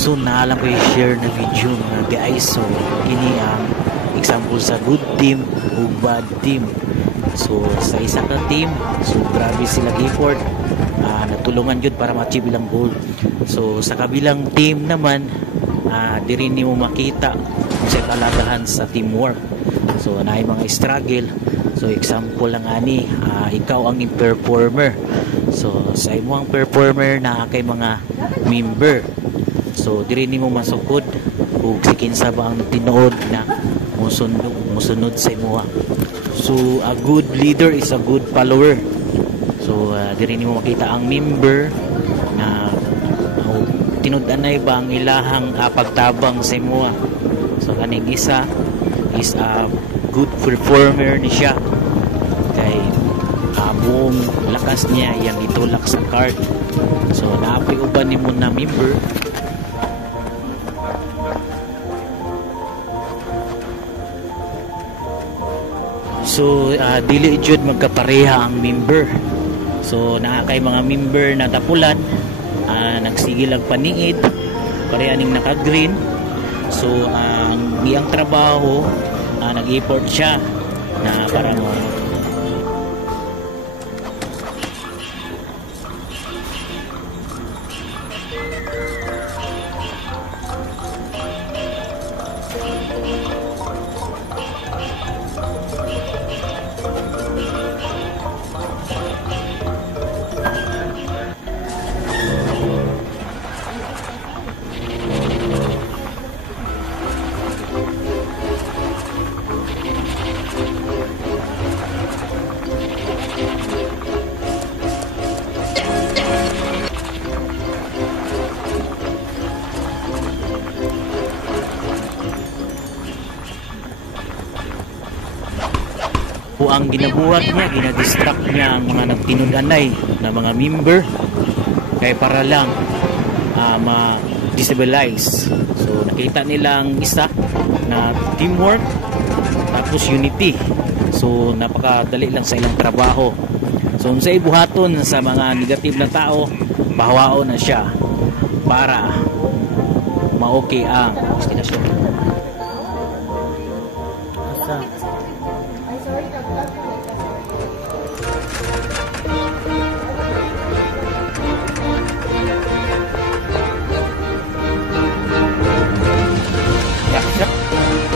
So naalam ko i-share na video mga guys. So kini ang example sa good team ug bad team. So sa isa ka team, so grabe sila effort, natulungan jud para ma-achieve ilang goal. So sa kabilang team naman, diri nimo makita sa kalagahan sa teamwork. So naay mga struggle. So example lang ani, ikaw ang performer. So sa imong performer na kay mga member. So diri nimo masukod ug si kinsa ba ang tinuod na musunod sa imo. So a good leader is a good follower. So diri nimo makita ang member na tinud-anay ba ang ilahang pagtabang sa imo. So kaning isa is a good performer ni siya. Kay buong lakas niya yang itulak sa card. So naapoy uban nimo na member. So dili jud magkapareha ang member. So naa kay mga member na tapulan, nagsigil og paniid, pareha ning naka-green. So ang iyang trabaho, nag-effort siya na para mo ang ginabuhat niya, ginadistract niya ang mga nagtinud-anay na mga member kay para lang ma-destabilize. So nakita nilang isa na teamwork tapos unity. So napakadali lang sa ilang trabaho. So sa ibuhaton sa mga negative na tao, bahawaon na siya para ma-okay ang destinasyon.